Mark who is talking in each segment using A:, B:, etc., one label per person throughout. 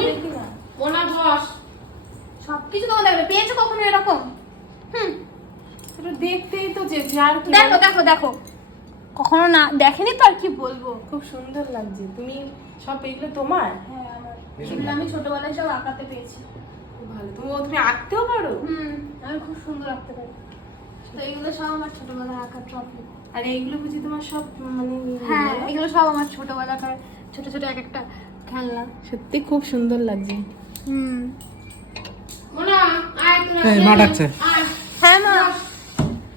A: তুই?
B: দেখি না
A: ওনা বস।
B: সবকিছু তোমার দেখবে। পেয়েছ কখনো এরকম? হুম।
C: এটা দেখতেই তো আর কি
B: দেখো দেখো দেখো। কখনো না দেখেনি তো আর কি বলব?
C: খুব সুন্দর লাগছে। তুমি সব এগুলো তোমার?
B: হ্যাঁ আমার আমি ছোটবেলায় সব আঁকাতে পেয়েছি।
C: খুব ভালো। তুমি তুমি আঁকতেও পারো?
B: হুম আমি খুব সুন্দর আঁকতে পারি। তো এগুলো সব আমার ছোটবেলার আঁকা ট্রফি
C: আর এইগুলো বুঝি তোমার সব মানে
B: হ্যাঁ এগুলো সব আমার ছোটবেলাকার ছোট ছোট এক একটা খেলনা।
C: সত্যি খুব সুন্দর লাগছে।
B: হুম।
D: মা ডাকছে।
B: হ্যাঁ মা।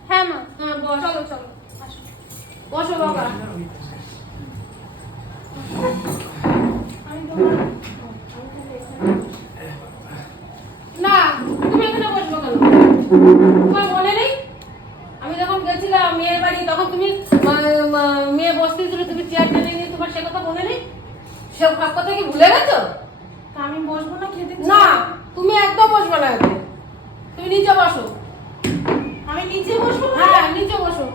B: হ্যাঁ মা।
A: হ্যাঁ
B: চলো চলো
A: বসো বাবা। না তুমি এখানে বসবো কেন? তোমার মনে নেই? আমি যখন গেছিলাম মেয়ের বাড়ি তখন তুমি মেয়ে বসতেছিল তুমি চেয়ার টেনে নিয়ে তোমার সে কথা মনে নেই? সে সব কথা কি ভুলে গেছো?
C: আমি বসবো না খেতে
A: না তুমি একদম বসবে না এতে। তুমি নিচে বসো।
C: আমি নিচে বসবো
A: হ্যাঁ নিচে বসো।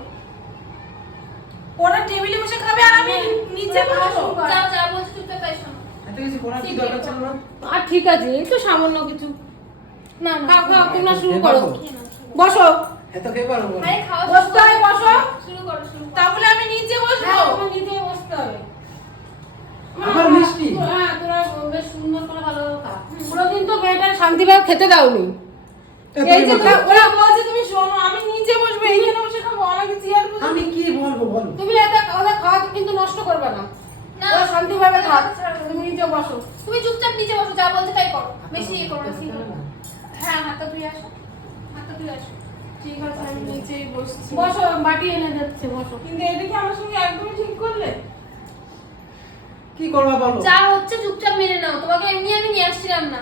C: ওরা টেবিলে বসে খাবে আর আমি নিচে বসবো?
B: যাও যা বলছি চুপচাপ তাই শোনো।
D: এত কিছু করার কি দরকার ছিল না
A: আর ঠিক আছে এই তো সামান্য কিছু।
B: না না।
A: খাও খাও তোমরা শুরু করো। বসো।
D: এত খেয়ে পারব
B: আরে খাওয়া
A: বসতে হয় বসো।
B: শুরু করো শুরু
C: তাহলে আমি নিচে বসবো?
A: হ্যাঁ নিচেই বসতে হবে।
D: আবার মিষ্টি?
A: হ্যাঁ তোরা বেশ সুন্দর করে ভালো ভালো কোনোদিন তো মেয়েটার শান্তিভাবে খেতে দাওনি। এই যে
D: তুমি
C: ওরা বলছে তুমি শোনো আমি নিচে বসবো এইখানে বসে খাব আমাকে চেয়ার
D: আমি কি বলব বলো।
A: তুমি এটা ওদের খাওয়া কিন্তু নষ্ট করবে না।
B: না।
A: ওরা শান্তিভাবে খাক তুমি নিচে বসো।
B: তুমি চুপচাপ নিচে বসো যা বলছে তাই করো। বেশি ইয়ে করো না ঠিক আছে? হ্যাঁ হাতটা ধুয়ে আসো। হাতটা ধুয়ে আসো।
C: ঠিক আছে আমি নিচেই বসছি।
A: বসো বাটি এনে দিচ্ছে বসো।
C: কিন্তু এটা কি আমার সঙ্গে একদমই ঠিক করলে?
D: কি করবা বলো?
B: যা হচ্ছে চুপচাপ মেনে নাও। তোমাকে এমনি আমি নিয়ে আসছিলাম না।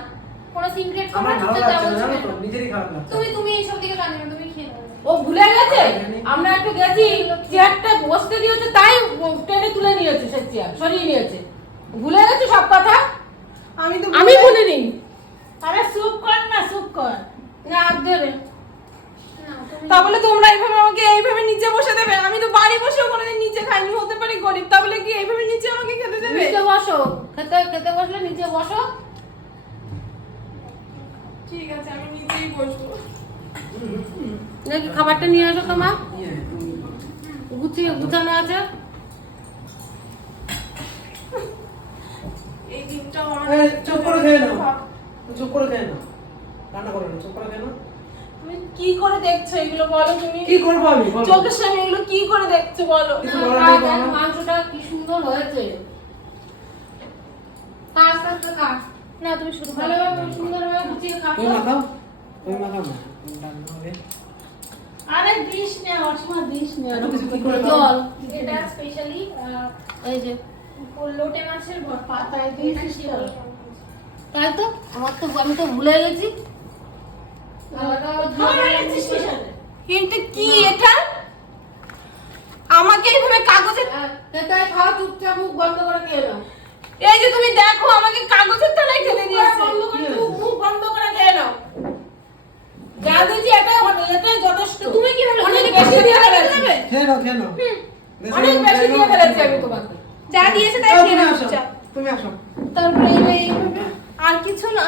B: কোনো সিক্রেট কথা চুপচাপ যা মেনে
D: নিজেরই খারাপ লাগছে।
B: তুমি তুমি এইসব দিকে টানবে না তুমি খেয়ে নাও।
A: ও ভুলে গেছে? আমরা একটু গেছি চেয়ারটা বসতে দিয়েছে তাই টেনে তুলে নিয়েছে সে চেয়ার সরিয়ে নিয়েছে। ভুলে গেছে সব কথা?
C: আমি তো
A: আমি ভুলে নেই
C: আরে সুপ কর না সুপ কর।
A: না আর দেবে
B: তুমি
C: তাহলে তোমরা এইভাবে আমাকে এইভাবে নিচে বসে দেবে? আমি তো বাড়ি বসেও কোনোদিন নিচে খাইনি হতে পারি গরিব। তাহলে কি এইভাবে নিচে আমাকে খেতে দেবে?
A: নিচে বসো। খেতে খেতে বসলে নিচে বসো।
C: ঠিক আছে আমি নিচেই বসবো।
A: নাকি খাবারটা নিয়ে আসো তোমার
D: তুমি?
A: গুছিয়ে গুছানো আছে?
C: এই আমার
D: চুপ করে খেয়ে নাও। চুপ করে খেয়ে নাও। রান্না করে নাও চুপ করে খেয়ে নাও।
C: কি করে দেখছ এগুলো বলো তুমি?
D: কি করব আমি?
C: চোখের সামনে এগুলো কি করে দেখছ বলো?
A: মাংসটা কি সুন্দর হয়েছে। আস্তে আস্তে খা।
B: না তুমি শুরু
A: ভালোভাবে সুন্দরভাবে গুছিয়ে খা।
D: তুমি মাখাও? তুমি মাখাও না? রান্না হবে
C: আরে দিস নে অসমা দিস নে?
A: জল।
B: এটা স্পেশালি
A: এই যে।
B: লোটে মাছের
C: পাতায়
A: তাই তো? আমার তো আমি তো ভুলে গেছি।
C: কিন্তু কি এটা? আমাকে এইভাবে কাগজের
A: হ্যাঁ, খেতে খাও চুপচাপ মুখ বন্ধ করে খেয়ে নাও।
C: এই যে তুমি দেখো আমাকে কাগজের তলায় খেতে দিয়েছে।
A: মুখ মুখ বন্ধ করে খেয়ে নাও। দিয়েছি এটাই হবে এটাই যথেষ্ট
B: তুমি কি ভাবলে
A: অনেক বেশি দিয়ে ফেলেছি।
D: খেয়ে নাও খেয়ে নাও
A: অনেক বেশি দিয়ে। ফেলেছি আমি তোমাকে।
B: যা দিয়েছে তাই খেয়ে
D: তুমি
B: নাও
D: আসো তুমি আসো।
C: তারপরে এইভাবে আর কিছু না।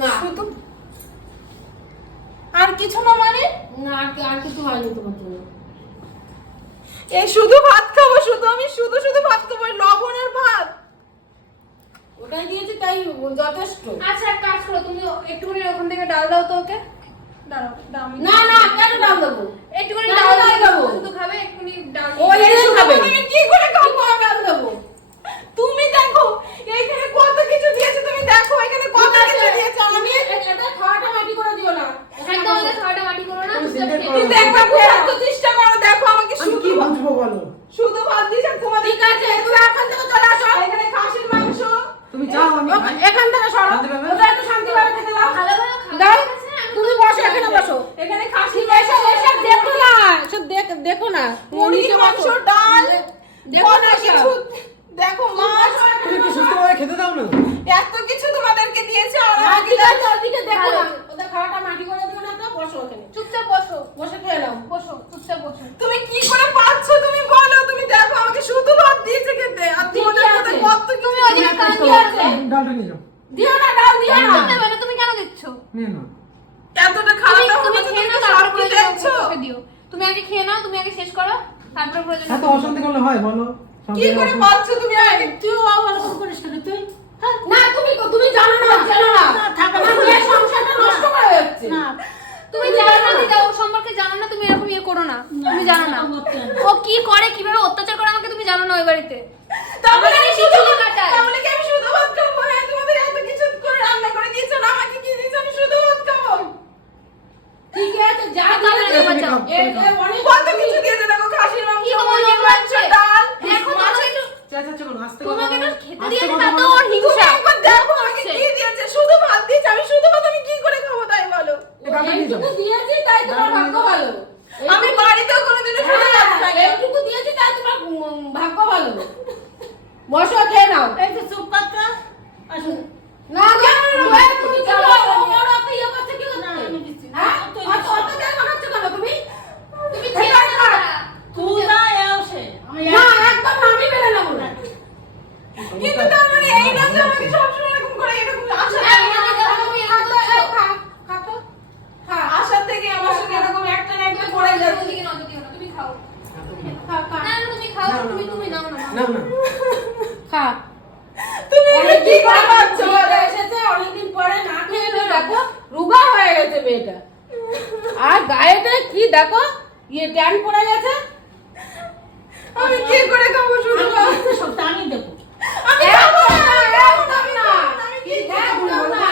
A: না।
C: শুধু আর কিছু না মানে?
A: না আর আর কিছু হয়নি তোমার জন্য
C: এই শুধু ভাত খাব শুধু
A: খেতে দাও না
C: এত কিছু তোমাদেরকে দিয়েছে আর
A: আমি দেখো
B: দেখো
A: না। ওদের খাওয়াটা মাটি করে দেবো না তো বসো ওখানে।
B: চুপচাপ বসো।
A: বসে খেয়ে নাও।
B: বসো চুপচাপ বসো।
C: তুমি কি করে পাচ্ছ তুমি বলো তুমি দেখো আমাকে শুধু ভাত দিয়েছে খেতে। আর তোমাদের মধ্যে কত
B: তুমি ওদের কান দিয়ে আছে
D: ডালটা নিয়ে যাও।
A: দিও না ডাল দিও না।
B: তুমি তুমি কেন দিচ্ছো?
D: নিয়ে নাও।
C: এতটা খাওয়াটা
B: তুমি খেয়ে নাও তারপরে
C: দেখছ?
B: দিও। তুমি আগে খেয়ে নাও তুমি আগে শেষ করো তারপর বলো
D: এত অশান্তি করলে হয় বলো।
C: কি করে পাচ্ছ তুমি আগে?
A: তুই অল্প করিস না হয়েছে মেয়েটা। আর গায়েতে কি দেখো? ইয়ে ট্যান পড়ে গেছে।
C: আমি কি করে খাব শুধু সব
E: আমি দেবো।
C: আমি না আমি
D: কি
C: দেবো না।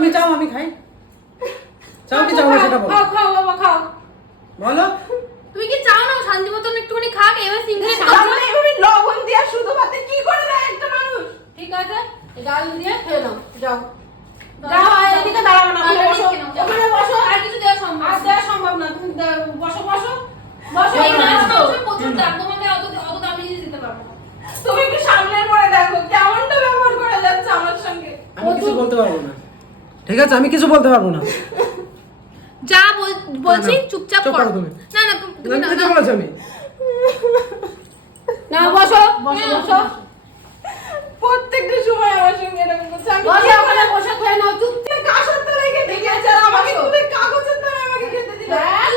D: তুমি চাও আমি খাই। চাও কি চাও সেটা বলো।
A: খাও খাও বাবা খাও।
D: বলো।
B: তুমি কি চাও না শান্তি মতন একটুখানি খাক? এবার সিঙ্গেল
C: এভাবে লবণ দিয়ে শুধু ভাতে কি করে দেয় একটা মানুষ?
A: ঠিক আছে ডাল দিয়ে খেয়ে নাও। যাও। যাও এদিকে না বসো। ওখানে বসো।
B: আর কিছু সম্ভব
A: আর সম্ভব না। তুমি বসো বসো। বসো
B: এই মাছ প্রচুর দাম। তোমাকে অত অত দামি দিতে পারব
C: তুমি একটু সামনে পড়ে দেখো কেমনটা ব্যবহার করা যাচ্ছে আমার সঙ্গে।
D: আমি কিছু বলতে পারব না। ঠিক আছে আমি কিছু বলতে পারব না।
B: যা বলছি চুপচাপ কর। না না তুমি না
D: কিছু বলেছি আমি।
A: না হ্যাঁ,
E: বসো।
A: বসো
C: প্রত্যেকটা সময় আমার সঙ্গে এরকম করছে। আমি
A: বসে বসে কেন নাও চুপ।
C: কাগজের তলায় খেতে গিয়েছে আর আমাকে তুমি কাগজের তলায় আমাকে খেতে দিলে। হ্যাঁ,